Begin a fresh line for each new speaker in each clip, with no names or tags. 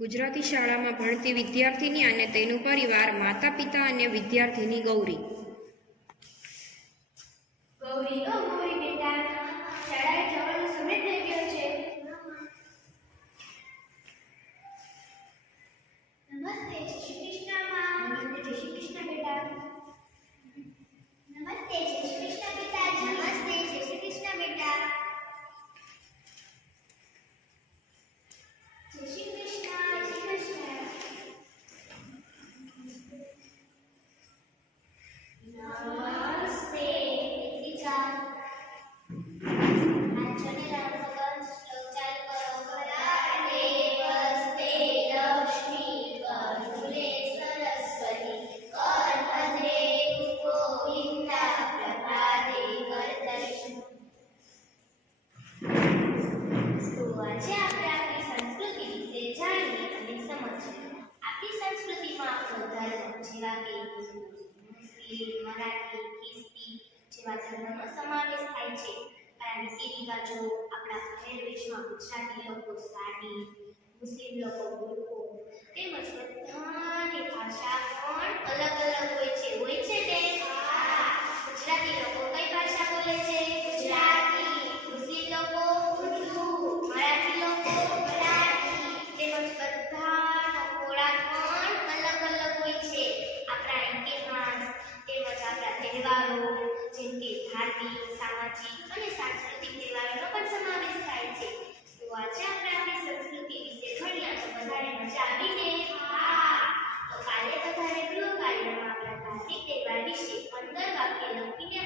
ગુજરાતી શાળામાં ભણતી વિદ્યાર્થીની અને તેનું પરિવાર માતા પિતા અને વિદ્યાર્થીની ગૌરી.
મુસ્લિમ મરાઠી ખ્રિસ્તી જેવા ધર્મનો સમાવેશ થાય છે અને એ રિવાજો આપણા પહેરવેશમાં ગુજરાતી લોકો સાડી મુસ્લિમ લોકો ગુરકો તેમજ બધાની ભાષા પણ અલગ અલગ હોય છે હોય છે ને ગુજરાતી લોકો કઈ ભાષા ધાર્મિક સામાજિક અને સાંસ્કૃતિક તહેવારોનો પણ સમાવેશ થાય છે. તો આજે સંસ્કૃતિ વિશે ભણ્યા તો કાલે બધાને તહેવાર વિશે પંદર વાક્ય લખીને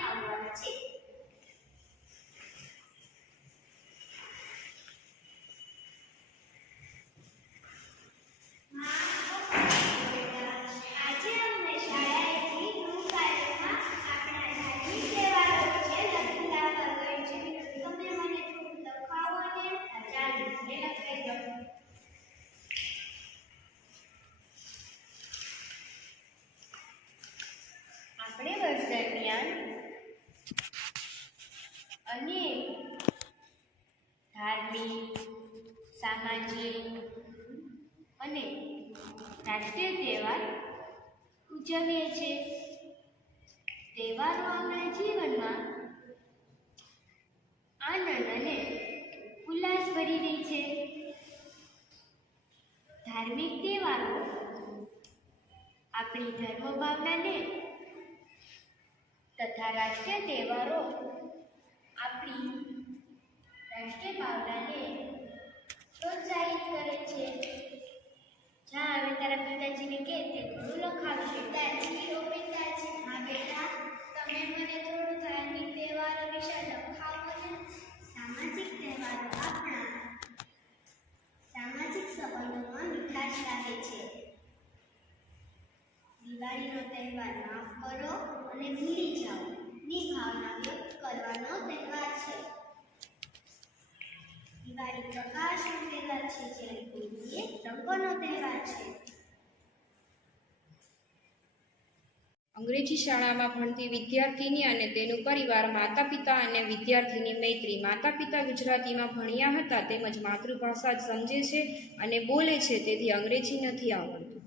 દરમિયાન અનેક ધાર્મિક, સામાજિક અને રાષ્ટ્રીય તહેવાર ઉજવીએ છીએ. તહેવારો આપણા જીવનમાં આનંદ અને ઉલ્લાસ ભરી દે છે. ધાર્મિક તહેવારો આપણી ધર્મ ભાવનાને રાષ્ટ્રીય તહેવારો. આપણી રાષ્ટ્રીય ભાવનાને
પ્રોત્સાહિત કરે છે.
જ્યાં આવે તારા પિતાજીને કે તે થોડું લખાવશે.
પિતાજી ઓ પિતાજી હા બેટા તમે મને થોડું ધાર્મિક તહેવારો વિશે લખાવો ને? સામાજિક તહેવારો આપણા સામાજિક સંબંધોમાં મીઠાશ લાગે છે. દિવાળીનો તહેવાર માફ કરો અને ભૂલી જાઓ. ની ભાવના વ્યક્ત કરવાનો તહેવાર છે. દિવાળી પ્રકાશનો તહેવાર છે જ્યારે હોળી એ રંગોનો તહેવાર છે.
અંગ્રેજી શાળામાં ભણતી વિદ્યાર્થીની અને તેનું પરિવાર માતા પિતા અને વિદ્યાર્થીની મૈત્રી માતા પિતા ગુજરાતીમાં ભણ્યા હતા તેમજ માતૃભાષા જ સમજે છે અને બોલે છે તેથી અંગ્રેજી નથી આવડતું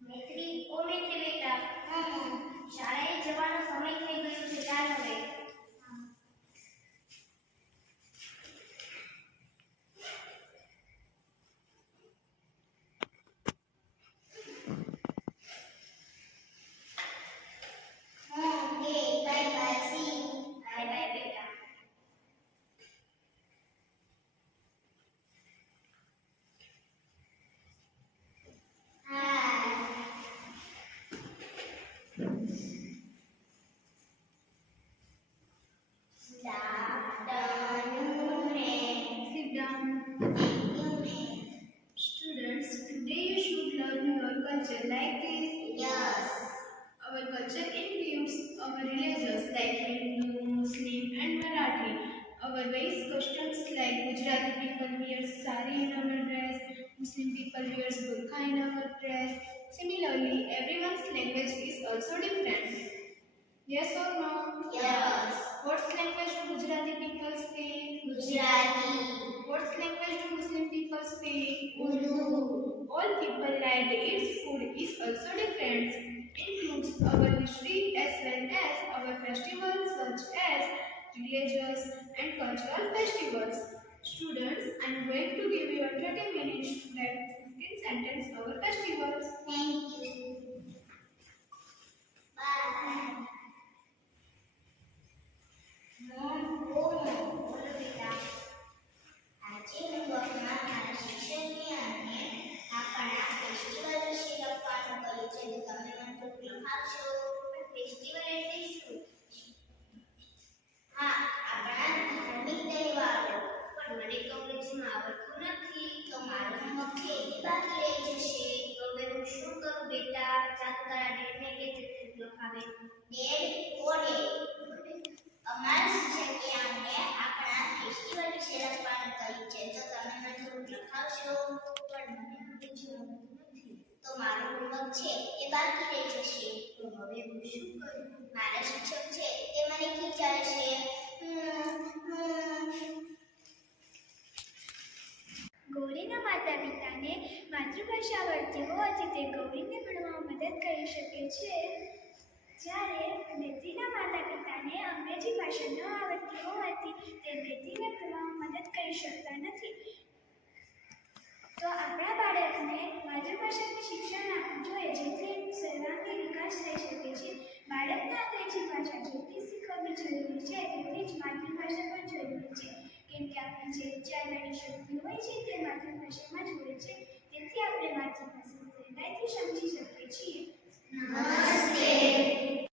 મૈત્રી ઓ મૈત્રી બેટા હમ શાળાએ જવાનો સમય થઈ ગયો છે ચાલ હવે. like this? Yes. Our culture includes our religions like Hindu, Muslim and Marathi.
Our ways customs like Gujarati people wear sari in our dress, Muslim people wear burqa in our dress. Similarly, everyone's language is also different. Yes or no?
Yes.
What language do Gujarati people speak?
Gujarati.
What language do Muslim people speak? Urdu. religious and cultural festivals. Students, I am going to give you a 30 minutes to write 15 sentence our festivals.
Thank you bye બોલો બેટા આજે હું વર્ગમાં મારા શિક્ષકને છે એ બાકી રહી જશે. તો હવે હું શું કરું? મારા શિક્ષક છે એ મને હમ.
ગૌરીના માતા પિતાને માતૃભાષા આવડતી હોવાથી તે ગૌરીને ભણવામાં મદદ કરી શકે છે. જ્યારે મેથીના માતા પિતાને અંગ્રેજી ભાષા ન આવડતી હોવાથી તે મેથીને ભણવામાં મદદ કરી શકતા નથી તો આપણા બાળકને માતૃભાષાનું શિક્ષણ આપવું જોઈએ, જેથી સર્વાંગી વિકાસ થઈ શકે છે. બાળકને અંગ્રેજી ભાષા જેટલી શીખવવી જરૂરી છે, તેટલી જ માતૃભાષા પણ જરૂરી છે. કેમ કે આપણે જે વિચારવાની શક્તિ હોય છે, તે માતૃભાષામાં જ હોય છે. તેથી આપણે માતૃભાષા સમજી શકીએ છીએ.
નમસ્તે.